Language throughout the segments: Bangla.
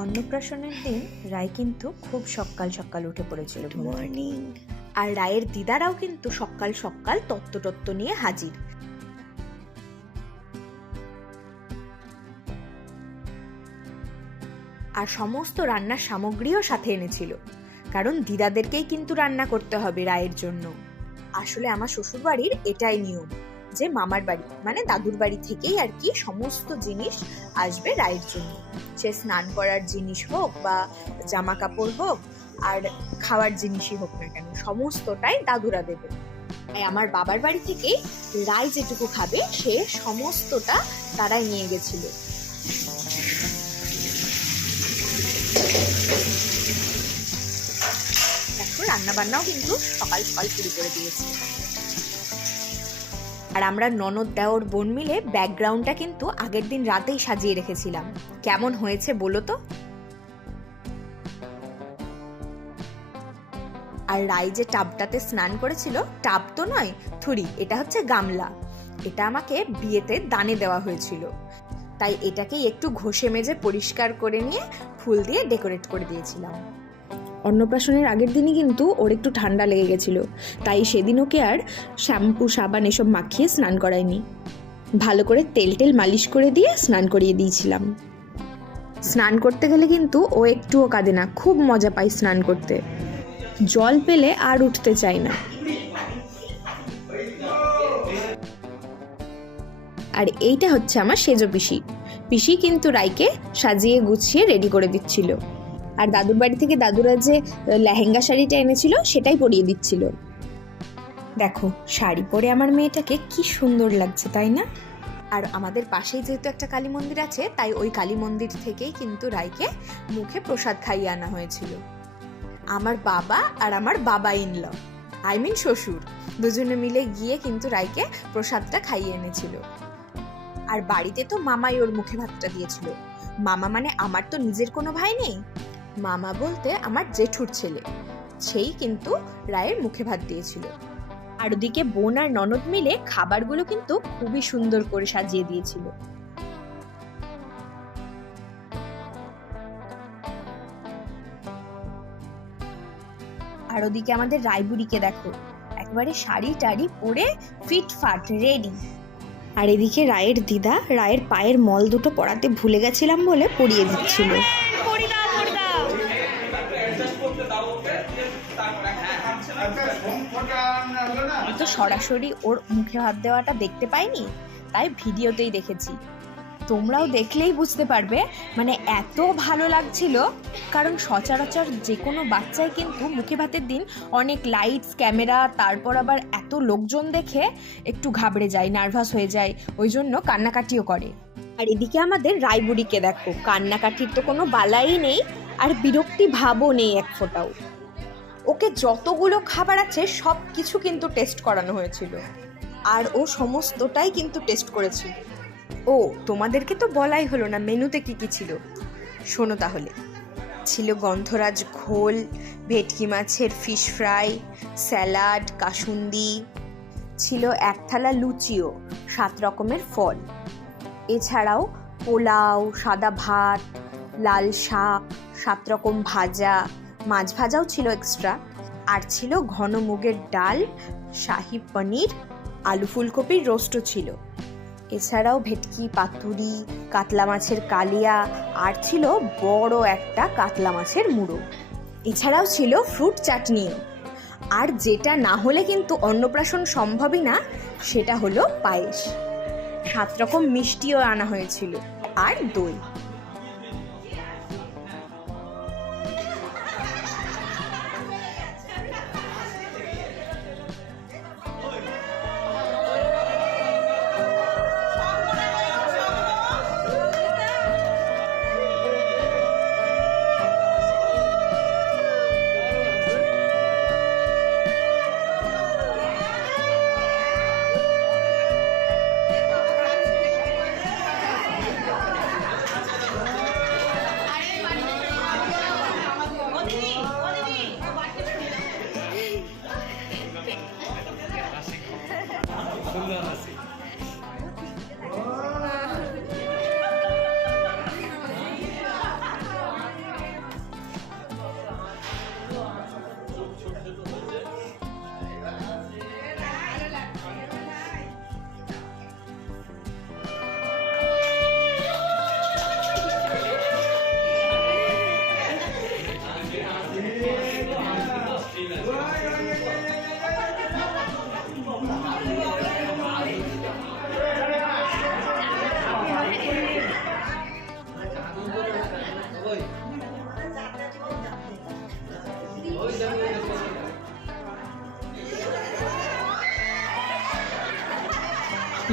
অন্নপ্রাশনের দিন রায় কিন্তু খুব সকাল সকাল উঠে পড়েছিল। মর্নিং। আর রায়ের দিদারাও কিন্তু সকাল সকাল তত্ত্ব নিয়ে হাজির। আর সমস্ত রান্নার সামগ্রীও সাথে এনেছিল, কারণ দিদাদেরকেই কিন্তু রান্না করতে হবে রায়ের জন্য। আসলে আমার শ্বশুর বাড়ির এটাই নিয়ম যে মামার বাড়ি মানে দাদুর বাড়ি থেকেই আর কি সমস্ত জিনিস আসবে রায়ের জন্য, সে স্নান করার জিনিস হোক বা জামা কাপড় হোক আর খাওয়ার জিনিসই হোক না কেন, সমস্তটাই দাদুরা দেবে। তাই আমার বাবার বাড়ি থেকে রায় যেটুকু খাবে সে সমস্তটা তারাই নিয়ে গেছিল। দেখো রান্না বান্নাও কিন্তু সকাল সকাল শুরু করে দিয়েছে। আর আমরা ননদ দেওর বোন মিলে ব্যাকগ্রাউন্ডটা কিন্তু আগের দিন রাতেই সাজিয়ে রেখেছিলাম। কেমন হয়েছে বলো তো? আর রাই যে টাবটাতে স্নান করেছিল, টাব তো নয় থুরি, এটা হচ্ছে গামলা। এটা আমাকে বিয়েতে দানে দেওয়া হয়েছিল, তাই এটাকেই একটু ঘষে মেজে পরিষ্কার করে নিয়ে ফুল দিয়ে ডেকোরেট করে দিয়েছিলাম। অন্নপ্রাশনের আগের দিনই কিন্তু ওর একটু ঠান্ডা লেগে গেছিল, তাই সেদিন ওকে আর শ্যাম্পু সাবান এসব মাখিয়ে স্নান করাইনি, ভালো করে তেল মালিশ করে দিয়ে স্নান করিয়ে দিয়েছিলাম। স্নান করতে গেলে কিন্তু ও একটুও কাঁদে না, খুব মজা পায় স্নান করতে, জল পেলে আর উঠতে চায় না। আর এইটা হচ্ছে আমার সেজো পিসি। পিসি কিন্তু রাইকে সাজিয়ে গুছিয়ে রেডি করে দিচ্ছিল, আর দাদুর বাড়ি থেকে দাদুরা যে লেহেঙ্গা শাড়িটা এনেছিল সেটাই পরিয়ে দিচ্ছিল। দেখো শাড়ি পরে আমার মেয়েটাকে কি সুন্দর লাগছে, তাই না? আর আমাদের পাশেই যেহেতু একটা কালী মন্দির আছে, তাই ওই কালী মন্দির থেকেই কিন্তু রাইকে মুখে প্রসাদ খাইয়ে আনা হয়েছিল। আমার বাবা আর আমার বাবা ইনল শ্বশুর দুজনে মিলে গিয়ে কিন্তু রাইকে প্রসাদটা খাইয়ে এনেছিল। আর বাড়িতে তো মামাই ওর মুখে ভাতটা দিয়েছিল। মামা মানে আমার তো নিজের কোনো ভাই নেই, মামা বলতে আমার জেঠুর ছেলে, সেই কিন্তু রায়ের মুখে ভাত দিয়েছিল। আর ওদিকে বোন আর ননদ মিলে খাবারগুলো কিন্তু খুবই সুন্দর করে সাজিয়ে দিয়েছিল। আর ওদিকে আমাদের রায়বুড়িকে দেখো, একবারে শাড়ি টাড়ি পরে ফিটফাট রেডি। আর এদিকে রায়ের দিদা রায়ের পায়ের মল দুটো পরাতে ভুলে গেছিলাম বলে পরিয়ে দিচ্ছিল। আমি তো সরাসরি ওর মুখে হাত দেওয়াটা দেখতে পাইনি, তাই ভিডিওতেই দেখেছি। তোমরাও দেখলেই বুঝতে পারবে, মানে এত ভালো লাগছিল। কারণ সচরাচর যে কোনো বাচ্চাই কিন্তু মুখে ভাতের দিন অনেক লাইটস ক্যামেরা তারপর আবার এত লোকজন দেখে একটু ঘাবড়ে যায়, নার্ভাস হয়ে যায়, ওই জন্য কান্নাকাটিও করে। আর এদিকে আমাদের রায়বুড়িকে দেখো, কান্নাকাটির তো কোনো বালাই নেই আর বিরক্তি ভাবও নেই এক ফোঁটাও। ওকে যতগুলো খাবার আছে সব কিছু কিন্তু টেস্ট করানো হয়েছিল, আর ও সমস্তটাই কিন্তু টেস্ট করেছিল। ও তোমাদেরকে তো বলাই হলো না মেনুতে কি কি ছিল, শোনো তাহলে। ছিল গন্ধরাজ ঘোল, ভেটকি মাছের ফিশ ফ্রাই, স্যালাড, কাসুন্দি, ছিল এক থালা লুচিও, 7 রকমের ফল, এছাড়াও পোলাও, সাদা ভাত, লাল শাক, 7 রকম ভাজা, মাছ ভাজাও ছিল এক্সট্রা, আর ছিল ঘন মুগের ডাল, শাহি পনির, আলু ফুলকপির রোস্টও ছিল, এছাড়াও ভেটকি পাতুরি, কাতলা মাছের কালিয়া, আর ছিল বড় একটা কাতলা মাছের মুড়ো, এছাড়াও ছিল ফ্রুট চাটনিও। আর যেটা না হলে কিন্তু অন্নপ্রাশন সম্ভবই না, সেটা হলো পায়েস। 7 রকম মিষ্টিও আনা হয়েছিল আর দই।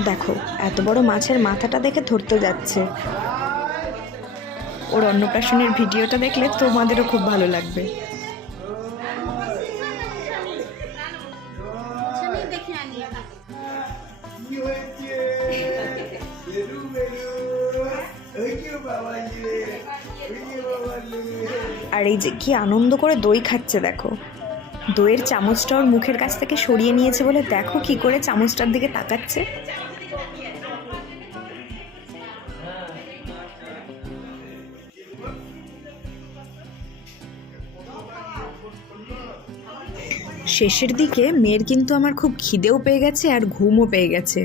দেখো এত বড় মাছের মাথাটা দেখে ধরতে যাচ্ছে। ওর অন্নপ্রাশনের ভিডিওটা দেখলে তোমাদেরও খুব ভালো লাগবে। আর এই যে কি আনন্দ করে দই খাচ্ছে দেখো। দইয়ের চামচটা ওর মুখের কাছ থেকে সরিয়ে নিয়েছে বলে দেখো কি করে চামচটার দিকে তাকাচ্ছে। শেষের দিকে মেয়ের কিন্তু আমার খুব খিদেও পেয়ে গেছে আর ঘুমও পেয়ে গেছে,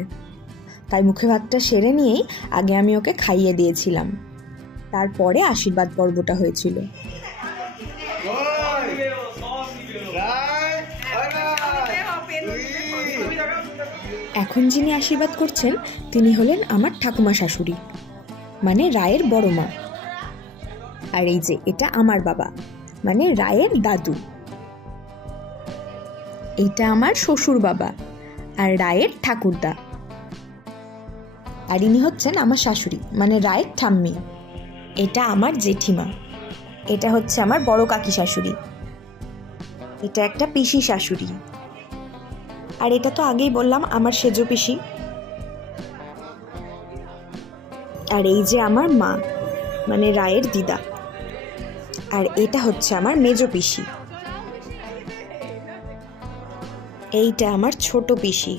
তাই মুখে ভাতটা সেরে নিয়েই আগে আমি ওকে খাইয়ে দিয়েছিলাম, তারপরে আশীর্বাদ পর্বটা হয়েছিল। এখন যিনি আশীর্বাদ করছেন তিনি হলেন আমার ঠাকুমা শাশুড়ি, মানে রায়ের বড় মা। আর এই যে এটা আমার বাবা, মানে রায়ের দাদু। এইটা আমার শ্বশুর বাবা আর রায়ের ঠাকুরদা। আর ইনি হচ্ছেন আমার শাশুড়ি, মানে রায়ের ঠাম্মি। এটা আমার জেঠিমা। এটা হচ্ছে আমার বড় কাকি শাশুড়ি। এটা একটা পিসি শাশুড়ি। আর এটা তো আগেই বললাম আমার সেজ পিসি। আর এই যে আমার মা, মানে রায়ের দিদা। আর এটা হচ্ছে আমার মেজ পিসি। এইটা আমার ছোট পিসি।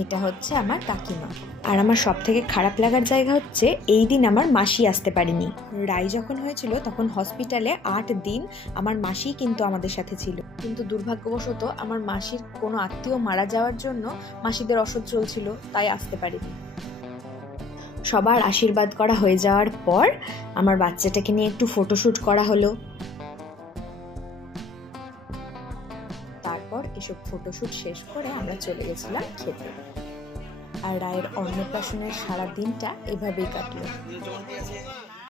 এটা হচ্ছে আমার কাকিমা। আর আমার সব থেকে খারাপ লাগার জায়গা হচ্ছে এই দিন আমার মাসি আসতে পারেনি। রায় যখন হয়েছিল তখন হসপিটালে 8 দিন আমার মাসি কিন্তু আমাদের সাথে ছিল, কিন্তু দুর্ভাগ্যবশত আমার মাসির কোনো আত্মীয় মারা যাওয়ার জন্য মাসিদের অসহ্য চলছিল, তাই আসতে পারিনি। সবার আশীর্বাদ করা হয়ে যাওয়ার পর আমার বাচ্চাটাকে নিয়ে একটু ফটোশ্যুট করা হলো। তারপর এসব ফটোশ্যুট শেষ করে আমরা চলে গেছিলাম খেতে। আর রায়ের অন্নপ্রাশনের সারা দিনটা এভাবেই কাটলো।